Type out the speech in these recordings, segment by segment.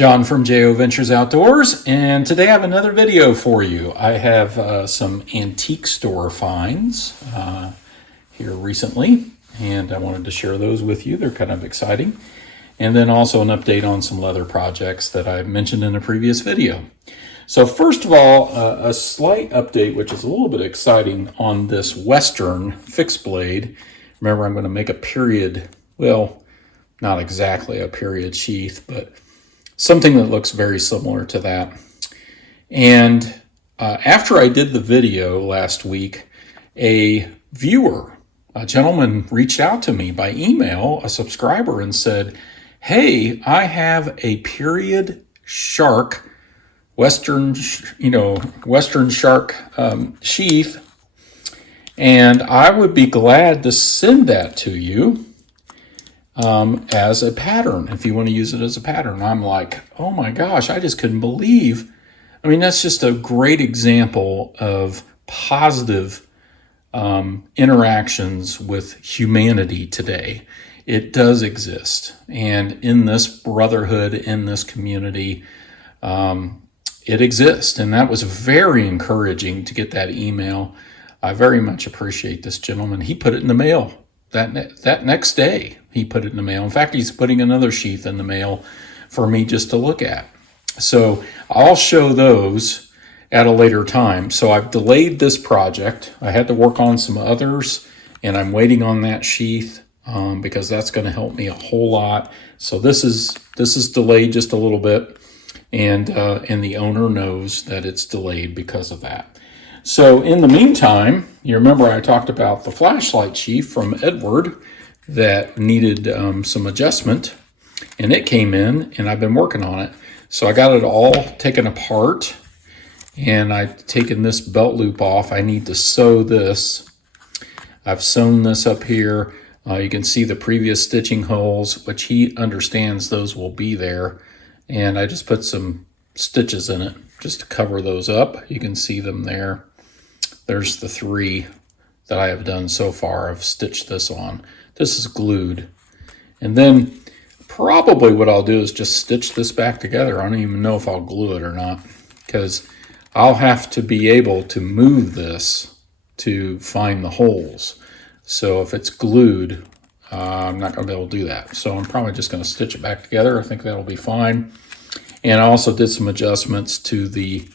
John from JO Ventures Outdoors, and today I have another video for you. I have some antique store finds here recently, and I wanted to share those with you. They're kind of exciting. And then also an update on some leather projects that I mentioned in a previous video. So first of all, a slight update, which is a little bit exciting on this Western fixed blade. Remember, I'm going to make a period, well, not exactly a period sheath, but something that looks very similar to that. And after I did the video last week, a gentleman reached out to me by email, a subscriber, and said, hey, I have a period shark, Western shark sheath, and I would be glad to send that to you as a pattern, if you want to use it as a pattern. I'm like, oh my gosh, I just couldn't believe. I mean, that's just a great example of positive interactions with humanity today. It does exist. And in this brotherhood, in this community, it exists. And that was very encouraging to get that email. I very much appreciate this gentleman. He put it in the mail that next day. He put it in the mail. In fact, he's putting another sheath in the mail for me just to look at. So I'll show those at a later time. So I've delayed this project. I had to work on some others, and I'm waiting on that sheath because that's going to help me a whole lot. So this is delayed just a little bit, and the owner knows that it's delayed because of that. So in the meantime, you remember I talked about the flashlight sheath from Edward that needed some adjustment, and it came in, and I've been working on it. So I got it all taken apart, and I've taken this belt loop off. I need to sew this. I've sewn this up here. You can see the previous stitching holes, which he understands those will be there. And I just put some stitches in it just to cover those up. You can see them there. There's the 3 that I have done so far. I've stitched this on. This is glued. And then probably what I'll do is just stitch this back together. I don't even know if I'll glue it or not, because I'll have to be able to move this to find the holes. So if it's glued, I'm not going to be able to do that. So I'm probably just going to stitch it back together. I think that'll be fine. And I also did some adjustments to the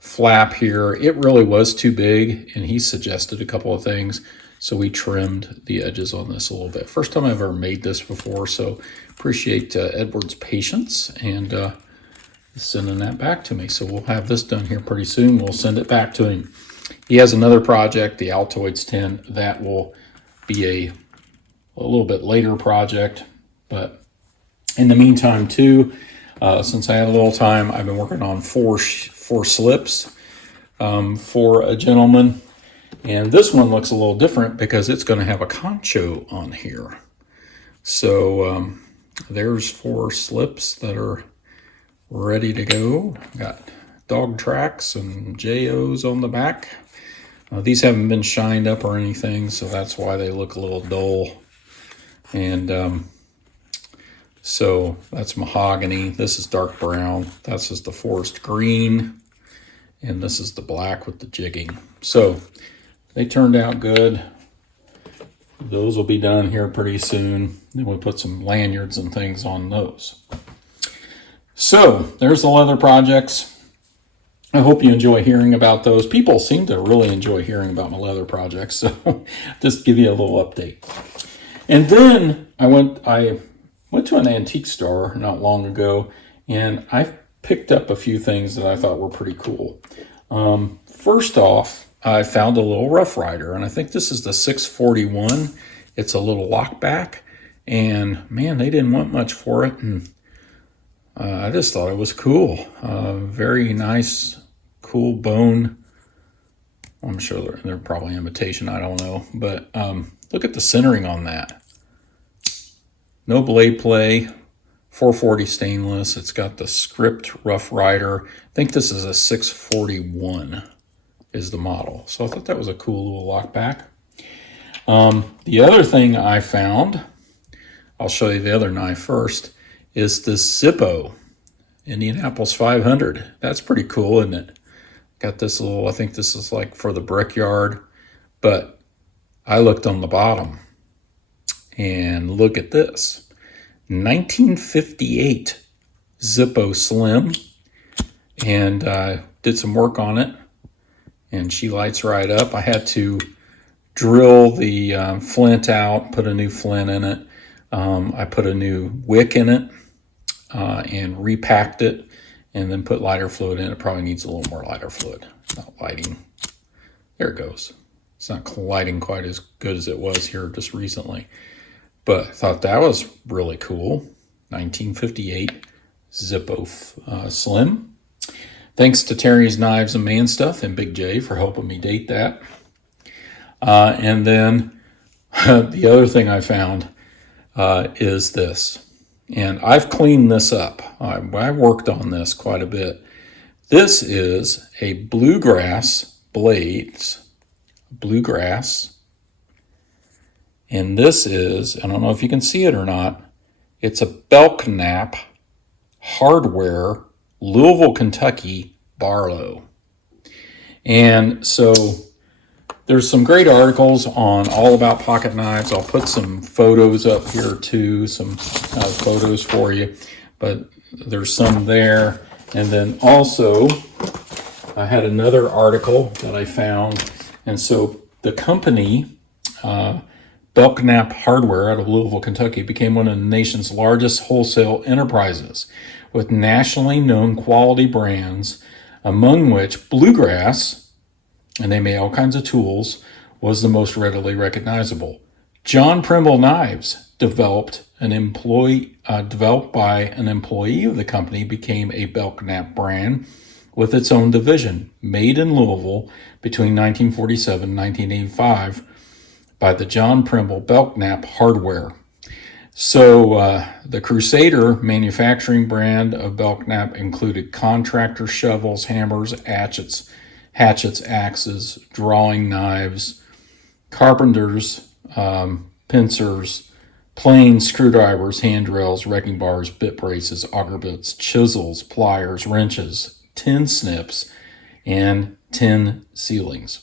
flap here. It really was too big, and he suggested a couple of things. So we trimmed the edges on this a little bit. First time I've ever made this before, so appreciate Edward's patience and sending that back to me. So we'll have this done here pretty soon. We'll send it back to him. He has another project, the Altoids 10, that will be a little bit later project. But in the meantime, too, since I had a little time, I've been working on four slips for a gentleman. And this one looks a little different because it's going to have a concho on here. So there's 4 slips that are ready to go. Got dog tracks and JOs on the back. These haven't been shined up or anything, so that's why they look a little dull. And so that's mahogany. This is dark brown. This is the forest green. And this is the black with the jigging. So they turned out good. Those will be done here pretty soon. Then we'll put some lanyards and things on those. So there's the leather projects. I hope you enjoy hearing about those. People seem to really enjoy hearing about my leather projects. So just give you a little update. And then I went to an antique store not long ago, and I picked up a few things that I thought were pretty cool. First off, I found a little Rough Rider, and I think this is the 641. It's a little lockback, and man, they didn't want much for it, and I just thought it was cool. Very nice, cool bone. I'm sure they're probably imitation, I don't know, but look at the centering on that. No blade play, 440 stainless. It's got the script Rough Rider. I think this is a 641. Is the model. So I thought that was a cool little lockback. The other thing I found, I'll show you the other knife first, is this Zippo Indianapolis 500. That's pretty cool, isn't it? Got this little, I think this is like for the brickyard, but I looked on the bottom and look at this. 1958 Zippo Slim, and did some work on it, and she lights right up. I had to drill the flint out, put a new flint in it. I put a new wick in it and repacked it, and then put lighter fluid in it. Probably needs a little more lighter fluid. Not lighting. There it goes. It's not lighting quite as good as it was here just recently. But I thought that was really cool. 1958 Zippo Slim. Thanks to Terry's Knives and Man Stuff and Big J for helping me date that. And then the other thing I found is this. And I've cleaned this up. I worked on this quite a bit. This is a bluegrass blades. Bluegrass. And this is, I don't know if you can see it or not, it's a Belknap Hardware, Louisville, Kentucky, Barlow. And so there's some great articles on all about pocket knives. I'll put some photos up here too, some photos for you, but there's some there. And then also I had another article that I found. And so the company, Belknap Hardware out of Louisville, Kentucky, became one of the nation's largest wholesale enterprises with nationally known quality brands, among which Bluegrass, and they made all kinds of tools, was the most readily recognizable. John Primble Knives, developed by an employee of the company, became a Belknap brand with its own division, made in Louisville between 1947 and 1985 by the John Primble Belknap Hardware. So the Crusader manufacturing brand of Belknap included contractor shovels, hammers, hatchets, axes, drawing knives, carpenters, pincers, planes, screwdrivers, hand drills, wrecking bars, bit braces, auger bits, chisels, pliers, wrenches, tin snips, and tin sealings.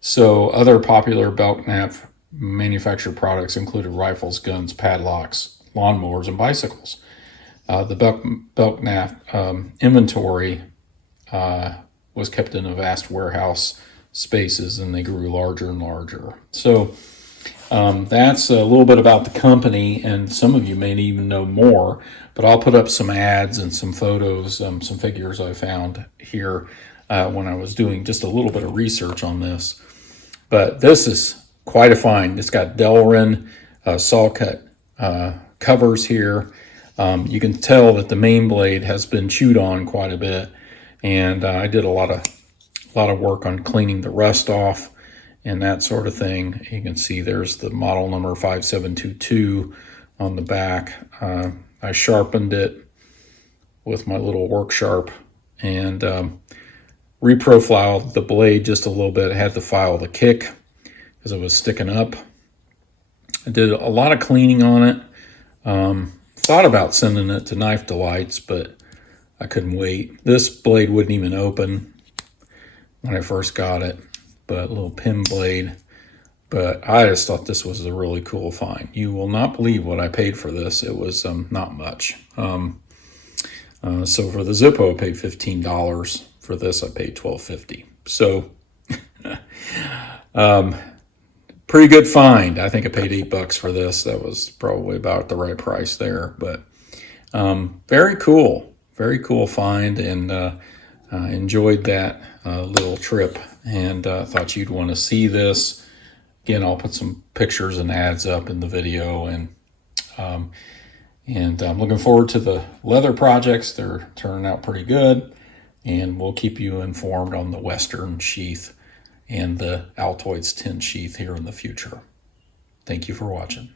So other popular Belknap manufactured products included rifles, guns, padlocks, lawnmowers, and bicycles. The Belknap inventory was kept in a vast warehouse spaces, and they grew larger and larger. So that's a little bit about the company, and some of you may even know more, but I'll put up some ads and some photos, some figures I found here when I was doing just a little bit of research on this. But this is quite a find. It's got Delrin saw cut covers here. You can tell that the main blade has been chewed on quite a bit, and I did a lot of work on cleaning the rust off and that sort of thing. You can see there's the model number 5722 on the back. I sharpened it with my little work sharp and reprofiled the blade just a little bit. I had to file the kick because it was sticking up. I did a lot of cleaning on it. Thought about sending it to Knife Delights, but I couldn't wait. This blade wouldn't even open when I first got it, but a little pin blade. But I just thought this was a really cool find. You will not believe what I paid for this. It was not much. So for the Zippo, I paid $15. For this, I paid $12.50. So pretty good find. I think I paid $8 for this. That was probably about the right price there. But very cool find, and enjoyed that little trip, and thought you'd want to see this. Again, I'll put some pictures and ads up in the video, and I'm looking forward to the leather projects. They're turning out pretty good, and we'll keep you informed on the Western sheath and the Altoids tin sheath here in the future. Thank you for watching.